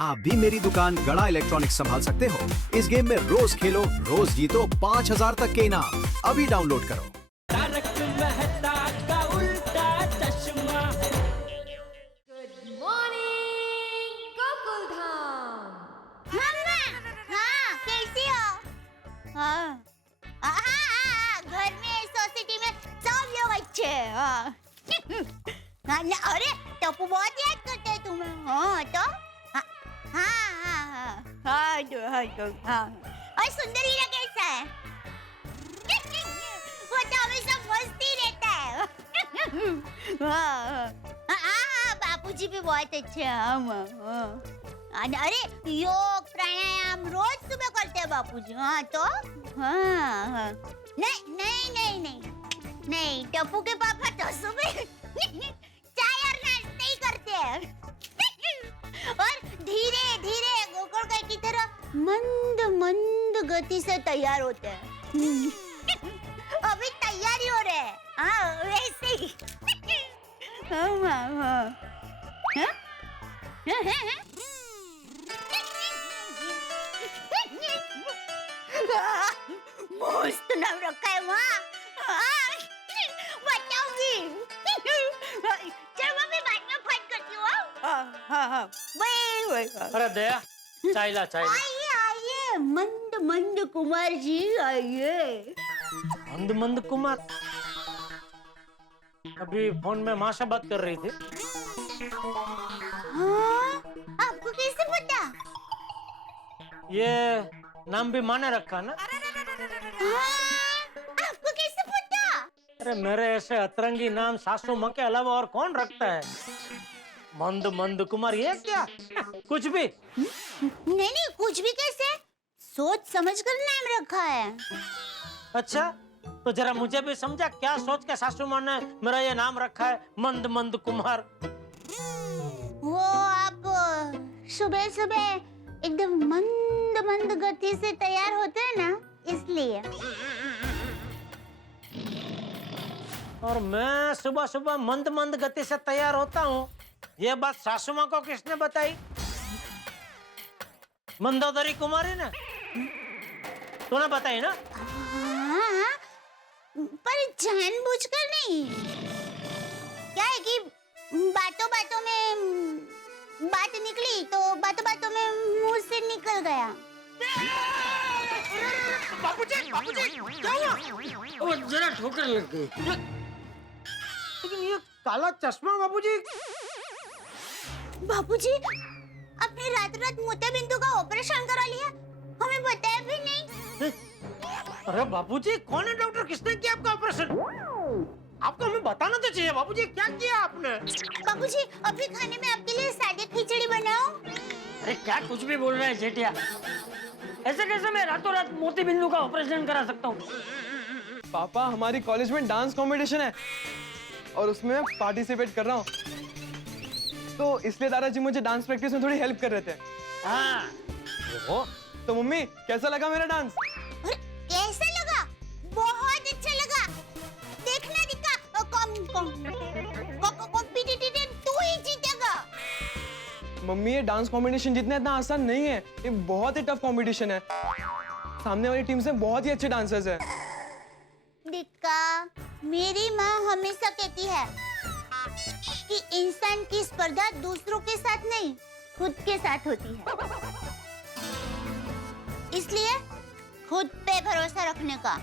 आप भी मेरी दुकान गड़ा इलेक्ट्रॉनिक्स संभाल सकते हो। इस गेम में रोज खेलो, रोज जीतो 5,000 तक के इनाम। अभी डाउनलोड करो। तारक मेहता का उल्टा चश्मा। Good morning Gokuldham. मम्मा, हाँ कैसी हो? हाँ हाँ, घर में सोसाइटी में सब लोग अच्छे हैं। हाँ अरे टप्पू बहुत याद करते हैं तुम्हें। हाँ तो हाँ हाँ हाँ हाँ। और सुंदरीला कैसा है? वो तो हमेशा मस्ती रहता है। हाँ हाँ, बापूजी भी बहुत अच्छे हैं। हाँ। अरे योग प्राणायाम रोज सुबह करते हैं बापूजी। हाँ तो हाँ नहीं नहीं नहीं नहीं नहीं, टप्पू के पापा तो सुबह चाय और नाश्ता ही करते हैं। और धीरे धीरे गोकुल गाय की तरह मंद मंद गति से तैयार होते हैं। अभी तैयारी हो रहे हैं। हाँ वैसे ही। मस्त नाम रखा है माँ। बताऊंगी। चल मम्मी बाद में फोन करती हूँ। हाँ। अरे दया चाय ला। आइए आइए मंद मंद कुमार जी आइए। मंद कुमार अभी फोन में माँ से बात कर रही थी। हाँ, आपको कैसे पता? ये नाम भी माँ ने रखा ना। आपको कैसे पता? अरे मेरे ऐसे अतरंगी नाम सासू माँ के अलावा और कौन रखता है? मंद कुमार ये क्या? कुछ भी नहीं कुछ भी कैसे, सोच समझ कर नाम रखा है। अच्छा तो जरा मुझे भी समझा, क्या सोच के सासू माँ ने मेरा ये नाम रखा है मंद कुमार? वो आप सुबह सुबह एकदम मंद मंद गति से तैयार होते हैं ना, इसलिए। और मैं सुबह सुबह मंद गति से तैयार होता हूँ, ये बात सासू माँ को किसने बताई? मंदोदरी कुमारी ने। तूने बताई ना? हाँ, पर जानबूझकर नहीं। क्या है कि बातों बातों में बात निकली तो बातों बातों में मुंह से निकल गया। बाबूजी क्या हुआ? वो जरा ठोकर लग गई। लेकिन ये काला चश्मा बाबूजी। बापूजी, आपने रात रात मोती बिंदु का ऑपरेशन करा लिया, हमें बताया भी नहीं। अरे बाबूजी कौन है डॉक्टर, किसने किया आपका ऑपरेशन? आपको हमें बताना तो चाहिए बाबूजी, क्या किया आपने? बापूजी, अभी खाने में आपके लिए सादी खिचड़ी बनाओ। अरे क्या कुछ भी बोल रहे हैं जेठिया? ऐसे कैसे मैं रातों रात मोती बिंदु का ऑपरेशन करा सकता हूँ? पापा हमारी कॉलेज में डांस कंपटीशन है और उसमें पार्टिसिपेट कर रहा हूँ, तो इसलिए दादाजी मुझे डांस प्रैक्टिस में थोड़ी हेल्प कर रहे थे। हाँ तो मम्मी कैसा लगा मेरा डांस? अरे, कैसा लगा? बहुत अच्छा लगा। देखना दिखा, कॉम्पिटिटिव तू ही जीतेगा। मम्मी ये डांस कंपटीशन जीतना इतना आसान नहीं है, ये बहुत ही टफ कंपटीशन है। सामने वाली टीम से बहुत ही अच्छे डांसर्स हैं। दिक्का, मेरी माँ हमेशा कहती है कि इंसान की स्पर्धा दूसरों के साथ नहीं, खुद के साथ होती है। इसलिए खुद पे भरोसा रखने का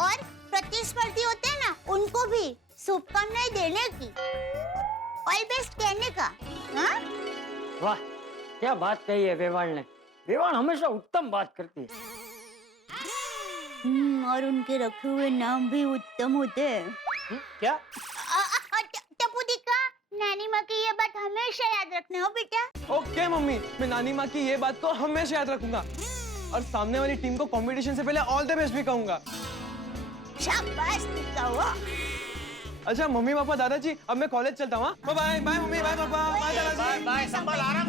और प्रतिस्पर्धी होते हैं ना, उनको भी शुभकामनाएं देने की, ऑल बेस्ट कहने का। हाँ? वाह क्या बात कही है वेवाल ने। वेवाल हमेशा उत्तम बात करती है। और उनके रखे हुए नाम भी उत्तम होते हैं। क्या? टप्पू दिक्का, नानी माँ की ये बात हमेशा याद रखना हो बेटा। ओके मम्मी, मैं नानी माँ की ये बात को हमेशा याद रखूंगा और सामने वाली टीम को कंपटीशन से पहले ऑल द बेस्ट भी कहूंगा। शाबाश दिक्का। अच्छा मम्मी पापा दादाजी, अब मैं कॉलेज चलता हूँ। बाय बाय मम्मी, बाय पापा, बाय दादाजी। बाय संभाल, आराम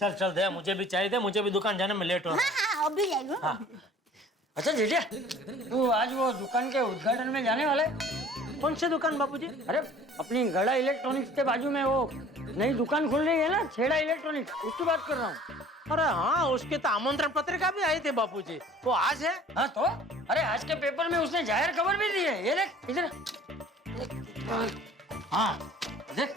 से। चल दे, मुझे भी चाहिए, मुझे भी दुकान जाने में लेट हो। हाँ, अभी जाएगा। हाँ। अच्छा जेठिया, तू आज वो दुकान के उद्घाटन में जाने वाला है? कौन सी दुकान बापूजी? अरे अपनी गड़ा इलेक्ट्रॉनिक्स के बाजू में वो नई दुकान खुल रही है ना, छेड़ा इलेक्ट्रॉनिक्स, उसकी बात कर रहा हूँ। अरे हाँ, उसके तो आमंत्रण पत्रिका भी आई थी बापूजी। वो आज है? हाँ तो अरे आज के पेपर में उसने जाहिर खबर भी दी है। ये देख इधर। हाँ देख,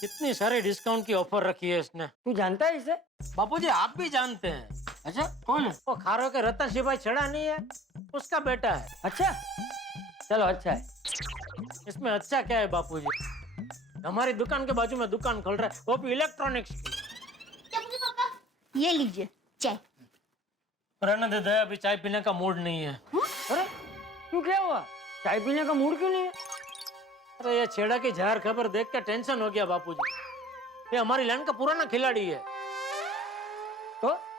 कितनी सारे डिस्काउंट की ऑफर रखी है इसने। तू जानता है इसे? बापूजी आप भी जानते हैं। अच्छा कौन है? वो खारो के रतन सिपाही छड़ा नहीं है, उसका बेटा है। अच्छा चलो अच्छा है। इसमें अच्छा क्या है बापूजी? हमारी दुकान के बाजू में दुकान खोल रहा है, वो भी इलेक्ट्रॉनिक्स की। टपुकी पापा, ये लीजिए चाय। रहने दे दया, अभी चाय पीने का मूड नहीं है। अरे क्यों, क्या हुआ? चाय पीने का मूड क्यों नहीं है? अरे ये छेड़ा की जाहिर खबर देख के टेंशन हो गया बापूजी। ये हमारी लाइन का पुराना खिलाड़ी है।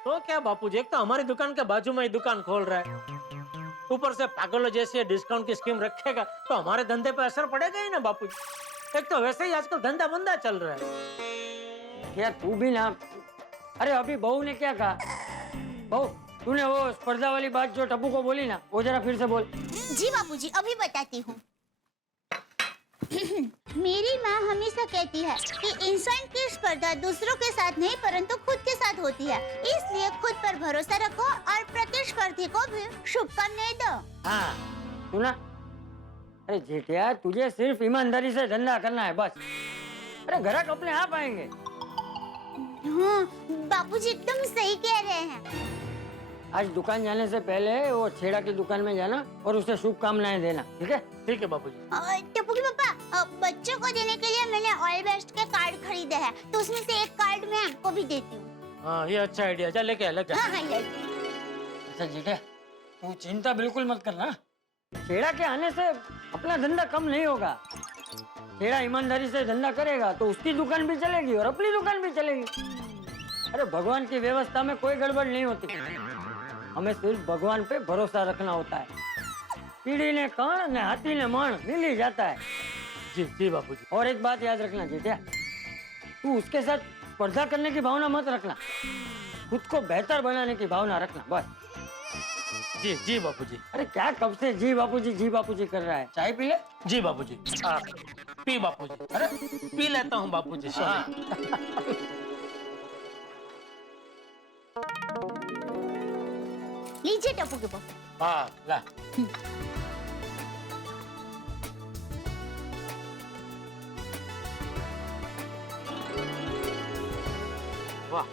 तो क्या बापूजी, एक तो हमारी दुकान के बाजू में ही दुकान खोल रहा है, ऊपर से पागलों जैसी डिस्काउंट की स्कीम रखेगा तो हमारे धंधे पे असर पड़ेगा ही ना बापूजी। एक तो वैसे ही आजकल धंधा मंदा चल रहा है। यार तू भी ना। अरे अभी बहू ने क्या कहा? बहू तूने वो स्पर्धा वाली बात जो टप्पू को बोली ना, वो जरा फिर से बोल। जी बापूजी, अभी बताती हूँ। मेरी माँ हमेशा कहती है कि इंसान की स्पर्धा दूसरों के साथ नहीं परंतु खुद के साथ होती है, इसलिए खुद पर भरोसा रखो और प्रतिस्पर्धी को भी शुभकामनाएं दो। हाँ सुना? अरे जेठिया, तुझे सिर्फ ईमानदारी से धंधा करना है बस। अरे ग्राहक अपने आप आएंगे। हाँ बापूजी एकदम सही कह रहे हैं। आज दुकान जाने से पहले वो छेड़ा की दुकान में जाना और उसे शुभकामनाएं देना, ठीक है? ठीक है बापूजी। टपुकी पापा, बच्चों को देने के लिए मैंने ऑल बेस्ट के कार्ड खरीदे हैं, तो उसमें से एक कार्ड मैं आपको भी देती हूँ। हाँ ये अच्छा आइडिया, चल लेके आ। हाँ हाँ ले। अच्छा जेठिया, तू चिंता बिल्कुल मत करना। छेड़ा के आने से अपना धंधा कम नहीं होगा। छेड़ा ईमानदारी से धंधा करेगा तो उसकी दुकान भी चलेगी और अपनी दुकान भी चलेगी। अरे भगवान की व्यवस्था में कोई गड़बड़ नहीं होती, हमें सिर्फ भगवान पे भरोसा रखना होता है। कीड़ी ने कान ने हाथी ने मान मिल ही जाता है। जी जी बापूजी। और एक बात याद रखना जेठिया, तू उसके साथ स्पर्धा करने की भावना मत रखना, खुद को बेहतर बनाने की भावना रखना बस। जी जी बापूजी। अरे क्या कब से जी बापूजी कर रहा है? चाय पी ले। जी बापूजी। पी बापूजी। अरे पी लेता हूँ बापूजी। लीजिए टपुकी पापा। हाँ ला। वाह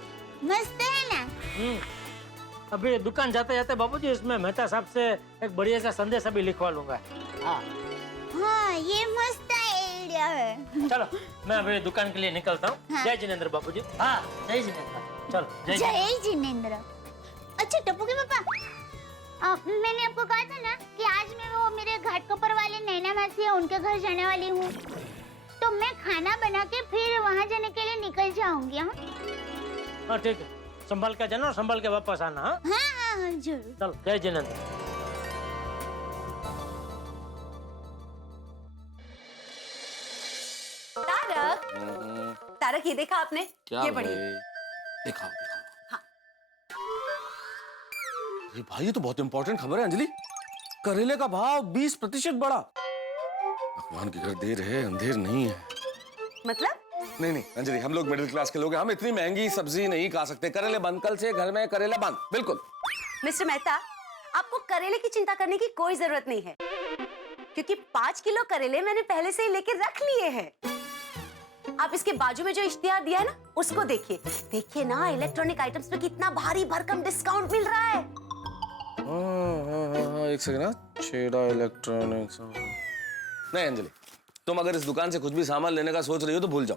मस्त है ना? अभी दुकान जाते जाते बापूजी इसमें मेहता साहब से एक बढ़िया सा संदेश अभी लिखवा लूंगा। हाँ हाँ ये मस्त आइडिया है। चलो मैं अभी दुकान के लिए निकलता हूँ। हाँ। जय जिनेंद्र बापूजी। हाँ जय जिनेंद्र। चलो जय जिनेंद्र। जय जिनेंद्र। अच्छा टपुकी पापा, मैंने आपको कहा था ना कि आज मैं वो मेरे घाटकोपर वाले नैना मासी है उनके घर जाने वाली हूँ, तो मैं खाना बना के फिर वहाँ जाने के लिए निकल जाऊंगी। हाँ ठीक है, संभाल के जाना और संभाल के वापस आना। हाँ हाँ हाँ हाँ जरूर। चलो जय जिनेंद्र। तारक, तारक ये देखा आपने? क्या ये पढ़िए। दिखाओ दिखाओ। अरे भाई ये तो बहुत इंपॉर्टेंट खबर है अंजलि। करेले का भाव 20% बढ़ा। भगवान की घर देर है अंधेर नहीं है। मतलब? नहीं नहीं अंजलि, हम लोग मिडिल क्लास के लोग हैं, हम इतनी महंगी सब्जी नहीं खा सकते। करेले बंद, कल से घर में करेला बंद। बिल्कुल। मिस्टर मेहता, आपको करेले की चिंता करने की कोई जरूरत नहीं है, क्योंकि 5 किलो करेले मैंने पहले से ही लेके रख लिए हैं। आप इसके बाजू में जो इश्तिहार दिया है ना, उसको देखिए। देखिए ना इलेक्ट्रॉनिक आइटम्स पे कितना भारी भरकम डिस्काउंट मिल रहा है। हाँ, एक सेकंड ना। छेड़ा इलेक्ट्रॉनिक्स। नहीं अंजलि, तुम अगर इस दुकान से कुछ भी सामान लेने का सोच रही हो तो भूल जाओ।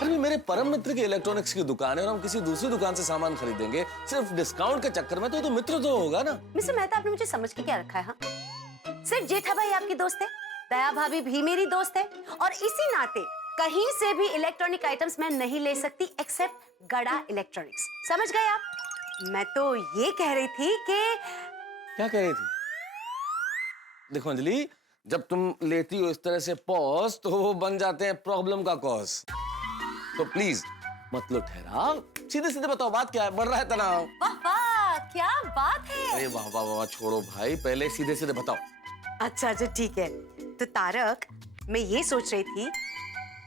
अरे मेरे परम मित्र की इलेक्ट्रॉनिक्स की दुकान है और हम किसी दूसरी दुकान से सामान खरीदेंगे सिर्फ डिस्काउंट के चक्कर में, तो मित्र तो होगा ना। मिस्टर मेहता, आपने मुझे समझ के क्या रखा है? हाँ, सिर्फ जेठा भाई आपकी दोस्त है, दया भाभी भी मेरी दोस्त है, और इसी नाते कहीं से भी इलेक्ट्रॉनिक आइटम्स मैं नहीं ले सकती एक्सेप्ट गड़ा इलेक्ट्रॉनिक्स। समझ गए आप? मैं तो ये कह रही थी कि क्या कह रही थी? देखो अंजलि, जब तुम लेती हो इस तरह से पॉज तो वो बन जाते हैं प्रॉब्लम का कॉज। तो प्लीज मत लो ठहराव, सीधे सीधे बताओ बात क्या है। बढ़ रहा है तनाव। वाह वाह, क्या बात है। अरे वाह वाह वाह, छोड़ो भाई, पहले सीधे सीधे बताओ। अच्छा ठीक है। तो तारक, मैं ये सोच रही थी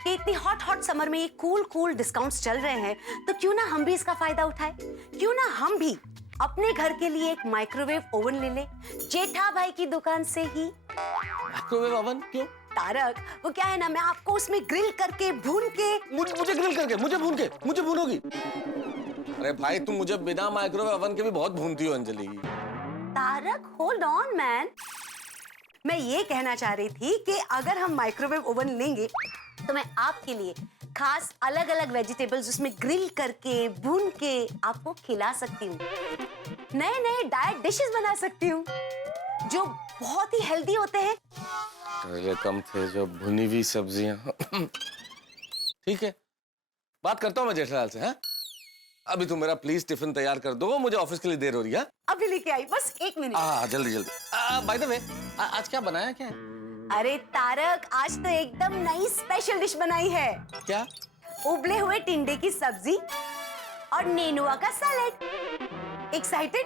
कि इतनी हॉट समर में ये कूल डिस्काउंट्स चल रहे हैं, तो क्यों ना हम भी इसका फायदा उठाए। क्यों ना हम भी अपने घर के लिए एक माइक्रोवेव ओवन ले ले, जेठा भाई की दुकान से ही। माइक्रोवेव ओवन क्यों? तारक, वो क्या है ना, मैं आपको उसमें ग्रिल करके भून के। मुझे ग्रिल करके, मुझे भून के, मुझे भूनोगी? अरे भाई, तुम मुझे बिना माइक्रोवेव ओवन के भी बहुत भूनती हो Anjali. Tarak, hold on man. मैं ये कहना चाह रही थी कि अगर हम माइक्रोवेव ओवन लेंगे तो मैं आपके लिए खास अलग अलग वेजिटेबल्स उसमें ग्रिल करके भून के आपको खिला सकती हूँ। नए नए डाइट डिशेस बना सकती हूँ जो बहुत ही हेल्दी होते हैं। करेले कम थे जो भुनी हुई सब्जियां। ठीक है, बात करता हूँ मैं जेठालाल से। हाँ, अभी तुम मेरा प्लीज टिफिन तैयार कर दो, मुझे ऑफिस के लिए देर हो रही है। अभी लेके आई, बस 1 मिनट। जल्दी जल्दी। बाय द वे, आज क्या बनाया क्या है? अरे तारक, आज तो एकदम नई स्पेशल डिश बनाई है। क्या? उबले हुए टिंडे की सब्जी और नेनुआ का सैलेड। एक्साइटेड?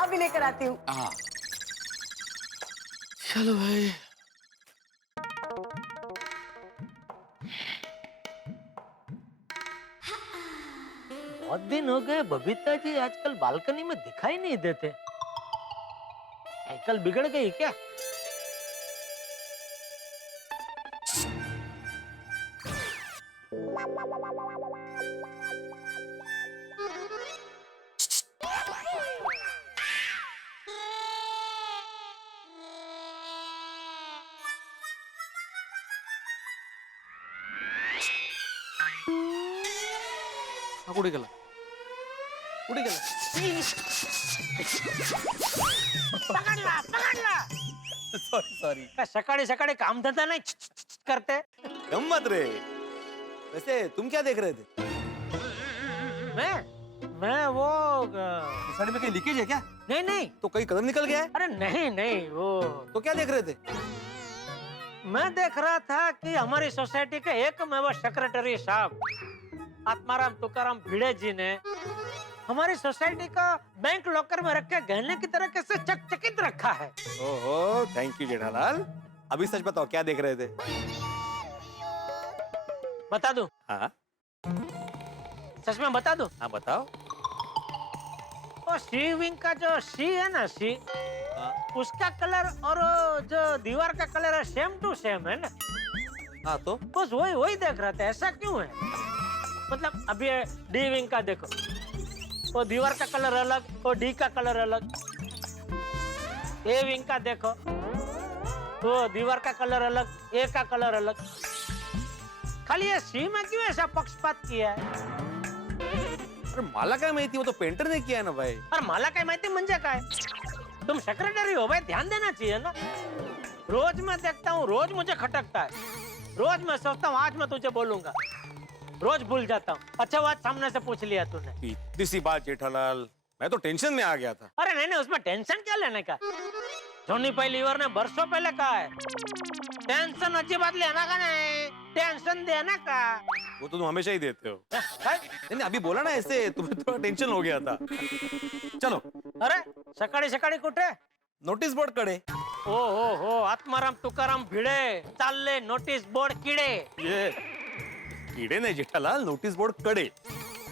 अभी लेकर आती हूँ। चलो भाई। बहुत दिन हो गए बबीता जी आजकल बालकनी में दिखाई नहीं देते। साइकिल बिगड़ गई क्या? कुठे गेला? कुठे गेला? सॉरी। सकाळी सकाळी काम धंदा नहीं करते? गम्मत रे। वैसे तुम क्या देख रहे थे? मैं वो साड़ी में कहीं लीकेज है क्या? नहीं। तो कहीं कदम निकल गया है? अरे नहीं वो तो क्या देख रहे थे? मैं देख रहा था कि हमारी सोसाइटी के एकमेव सेक्रेटरी साहब आत्माराम तुकाराम भिड़े जी ने हमारी सोसाइटी का बैंक लॉकर में रखे गहने की तरह कैसे चकचकित रखा है। ओहो, थैंक यू जेठालाल। अभी सच बताओ, क्या देख रहे थे? बता दूं? हाँ सच में बता दूं? हाँ बताओ। वो सी विंग का जो सी है ना, सी उसका कलर और जो दीवार का कलर है सेम टू सेम है ना। हाँ तो बस वही देख रहा था, ऐसा क्यों है? मतलब अभी डी विंग का देखो, वो दीवार का कलर अलग, वो डी का कलर अलग। ए विंग का देखो, वो दीवार का कलर अलग, ए का कलर अलग। खाली ये सी में क्यों ऐसा पक्षपात किया है? अरे मला काय माहिती, वो तो पेंटर ने किया है ना भाई। और मला काय माहिती म्हणजे काय? तुम सेक्रेटरी हो भाई, ध्यान देना चाहिए ना। रोज मैं देखता हूँ, रोज मुझे खटकता है, रोज मैं सोचता हूँ आज मैं तुझे बोलूंगा, रोज भूल जाता हूँ। अच्छा बात सामने से पूछ लिया तूने। इतनी सी बात जेठालाल, मैं तो टेंशन में आ गया था। अरे नहीं, उसमें टेंशन क्या लेने का? जोनी भाई लीवर ने बरसों पहले कहा है, टेंशन अच्छी बात लेना का नहीं, टेंशन देना का। वो तो तुम हमेशा ही देते हो। नहीं अभी बोला ना ऐसे, तुम्हें थोड़ा टेंशन हो गया था। चलो। अरे सकाळी सकाळी कुठे? नोटीस बोर्ड कडे। हो आत्माराम तुकाराम भिडे चालले नोटीस बोर्ड किडे। ये कीड़े नहीं जेठालाल, नोटिस बोर्ड कडे।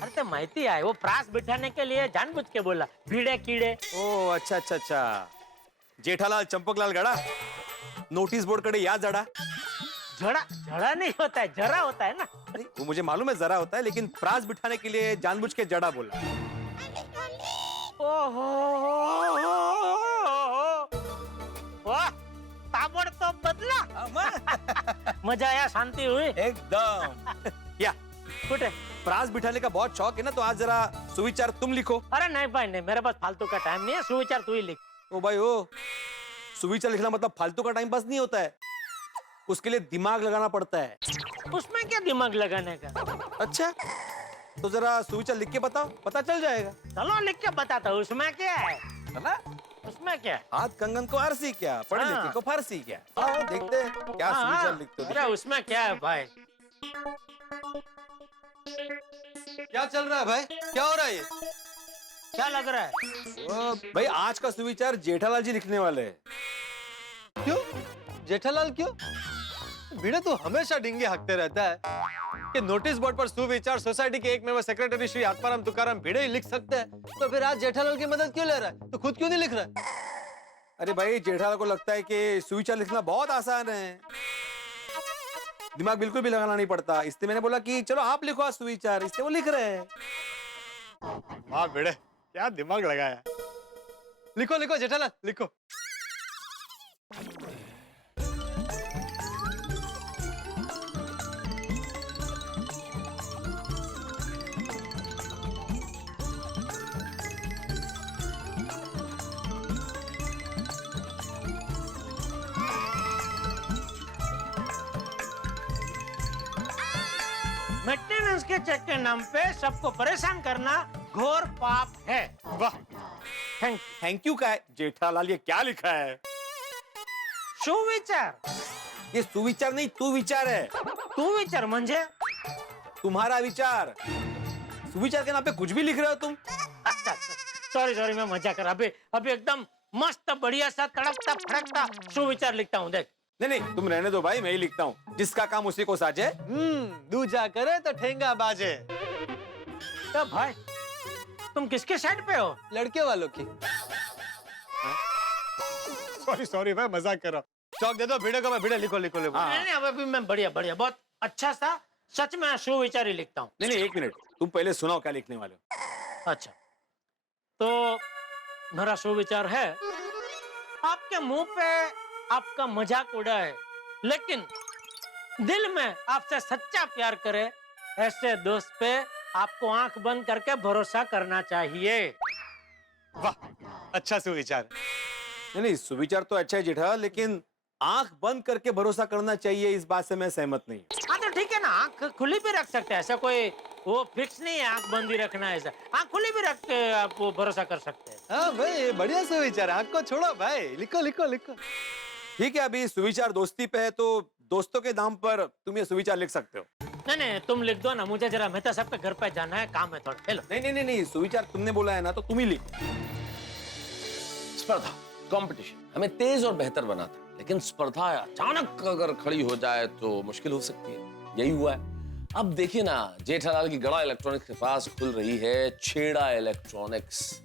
अरे तो माहिती है, वो प्रास बिठाने के लिए जानबूझ के बोला भिड़े कीड़े। ओ अच्छा। जेठालाल चंपकलाल गड़ा, नोटिस बोर्ड कडे या जड़ा। जड़ा नहीं होता है, जरा होता है ना। नहीं, वो मुझे मालूम है जरा होता है, लेकिन प्रास बिठाने के लिए जानबूझ के जड़ा बोला। ओहो वाह, ताबड़तोब बदला। मजा आया, शांति हुई एकदम। क्या कुठे? प्रास बिठाने का बहुत शौक है ना, तो आज जरा सुविचार तुम लिखो। अरे नहीं भाई नहीं, मेरे पास फालतू का टाइम नहीं है, सुविचार तू ही लिख। ओ भाई ओ, सुविचार लिखना मतलब फालतू का टाइम पास नहीं होता है, उसके लिए दिमाग लगाना पड़ता है। उसमें क्या दिमाग लगाने का? अच्छा तो जरा सुविचार लिख के बताओ, पता चल जाएगा। चलो लिख के बताता हूँ, उसमें क्या है? चला? उसमें क्या है? हाथ कंगन को आरसी क्या, पढ़े लिखे को फारसी क्या। आओ देखते हैं क्या सुविचार लिखते हो। अरे उसमें क्या है भाई? क्या चल रहा है भाई? क्या हो रहा है ये? क्या लग रहा है? भाई आज का सुविचार जेठालाल जी लिखने वाले हैं। क्यों? जेठालाल क्यों? भिड़े तो हमेशा डिंगे हकते रहता है कि नोटिस बोर्ड पर सुविचार सोसाइटी के एक मेंबर सेक्रेटरी श्री आत्माराम तुकाराम भिड़े ही लिख सकते हैं, तो फिर आज जेठालाल की मदद क्यों ले रहा है? तो खुद क्यों नहीं लिख रहा है? अरे भाई जेठालाल को लगता है कि सुविचार लिखना बहुत आसान है, दिमाग बिल्कुल भी लगाना नहीं पड़ता, इसलिए मैंने बोला कि चलो आप लिखो आज सुविचार, इसलिए वो लिख रहे हैं। हाँ भिड़े, क्या दिमाग लगाया। लिखो लिखो जेठालाल, लिखो। मेंटेनेंस के चेक के नाम पे सबको परेशान करना घोर पाप है। वाह, थैंक यू का है जेठालाल, ये क्या लिखा है? सुविचार। ये सुविचार नहीं तू विचार है, तू विचार म्हणजे? तुम्हारा विचार। सुविचार के नाम पे कुछ भी लिख रहे हो तुम। अच्छा, सॉरी सॉरी, मैं मजा कर। अभी एकदम मस्त बढ़िया सा तड़कता फड़कता सुविचार लिखता हूँ, देख। नहीं तुम रहने दो भाई, मैं ही लिखता हूँ, जिसका काम उसी को साझे। दूजा करे तो ठेंगा बाजे। तो भाई तुम किसके साइड पे हो? लड़के वालों की। सॉरी सॉरी भाई, मजाक कर रहा हूँ। चौक दे दो भिड़े को, मैं भिड़े लिखो लिखो लिखो। नहीं अभी मैं बढ़िया बढ़िया बहुत अच्छा सा सच में सुविचार ही लिखता हूँ। नहीं एक मिनट, तुम पहले सुनाओ क्या लिखने वाले हो। अच्छा, तो मेरा सुविचार है, आपके मुंह पे आपका मजाक उड़ा है, लेकिन दिल में आपसे सच्चा प्यार करे ऐसे दोस्त पे आपको आंख बंद करके भरोसा करना चाहिए। वाह, अच्छा सुविचार। नहीं सुविचार तो अच्छा है जेठा, लेकिन आंख बंद करके भरोसा करना चाहिए, इस बात से मैं सहमत नहीं। हाँ तो ठीक है ना, आंख खुली भी रख सकते हैं, ऐसा कोई वो फिक्स नहीं है आंख बंद ही रखना है, ऐसा आंख खुली भी रख के आप वो भरोसा कर सकते हैं। हाँ भाई, बढ़िया सुविचार, आंख को छोड़ो भाई, लिखो लिखो लिखो। ठीक है, अभी सुविचार दोस्ती पे है, तो दोस्तों के नाम पर तुम ये सुविचार लिख सकते हो। नहीं तुम लिख दो ना, मुझे जरा मेहता साहब के घर पे जाना है, काम है थोड़ा। हेलो। नहीं सुविचार तुमने बोला है ना, तो तुम ही लिख। स्पर्धा, कंपटीशन हमें तेज और बेहतर बनाता है, लेकिन स्पर्धा अचानक अगर खड़ी हो जाए तो मुश्किल हो सकती है। यही हुआ है। अब देखिए ना, जेठालाल की गड़ा इलेक्ट्रॉनिक्स के पास खुल रही है छेड़ा इलेक्ट्रॉनिक्स।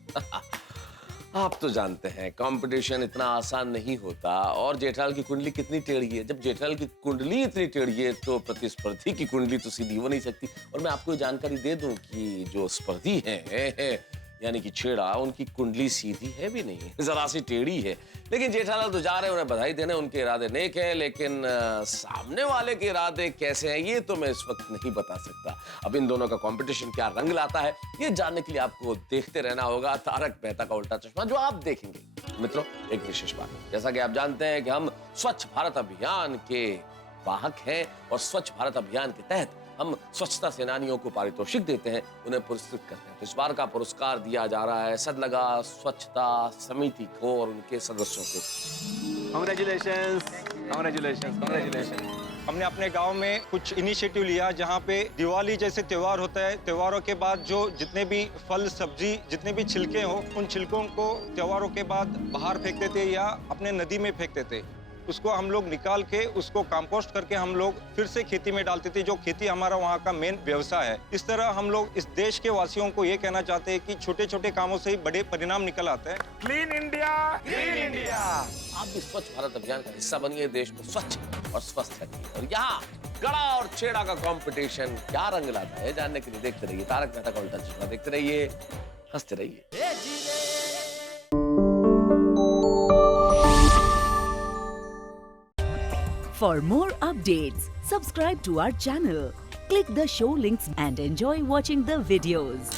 आप तो जानते हैं कंपटीशन इतना आसान नहीं होता, और जेठालाल की कुंडली कितनी टेढ़ी है। जब जेठालाल की कुंडली इतनी टेढ़ी है तो प्रतिस्पर्धी की कुंडली तो सीधी हो नहीं सकती। और मैं आपको जानकारी दे दूं कि जो स्पर्धी हैं यानी कि छेड़ा, उनकी कुंडली सीधी है भी नहीं, जरा सी टेढ़ी है। लेकिन जेठालाल तो जा रहे हैं उन्हें बधाई देने, उनके इरादे नेक हैं, लेकिन सामने वाले के इरादे कैसे हैं ये तो मैं इस वक्त नहीं बता सकता। अब इन दोनों का कंपटीशन क्या रंग लाता है ये जानने के लिए आपको देखते रहना होगा तारक मेहता का उल्टा चश्मा, जो आप देखेंगे। मित्रों, एक विशेष बात, जैसा कि आप जानते हैं कि हम स्वच्छ भारत अभियान के वाहक हैं, और स्वच्छ भारत अभियान के तहत हम स्वच्छता सेनानियों को पारितोषिक देते हैं, उन्हें पुरस्कृत करते हैं। तो इस बार का पुरस्कार दिया जा रहा है सदलगा स्वच्छता समिति को और उनके सदस्यों को। Congratulations, congratulations, congratulations. हमने अपने गांव में कुछ इनिशिएटिव लिया, जहां पे दिवाली जैसे त्योहार होता है, त्योहारों के बाद जो जितने भी फल सब्जी जितने भी छिलके हो, उन छिलकों को त्योहारों के बाद बाहर फेंकते थे या अपने नदी में फेंकते थे। उसको हम लोग निकाल के उसको कंपोस्ट करके हम लोग फिर से खेती में डालते थे, जो खेती हमारा वहाँ का मेन व्यवसाय है। इस तरह हम लोग इस देश के वासियों को ये कहना चाहते हैं कि छोटे छोटे कामों से ही बड़े परिणाम निकल आते हैं। Clean India, green India. आप भी स्वच्छ भारत अभियान का हिस्सा बनिए, देश को स्वच्छ और स्वस्थ रखिए। और यहाँ गड़ा और छेड़ा का कंपटीशन क्या रंग लाता है जानने के लिए देखते रहिए तारक मेहता का उल्टा चश्मा, देखते रहिए, हंसते रहिए। For more updates, subscribe to our channel, click the show links and enjoy watching the videos.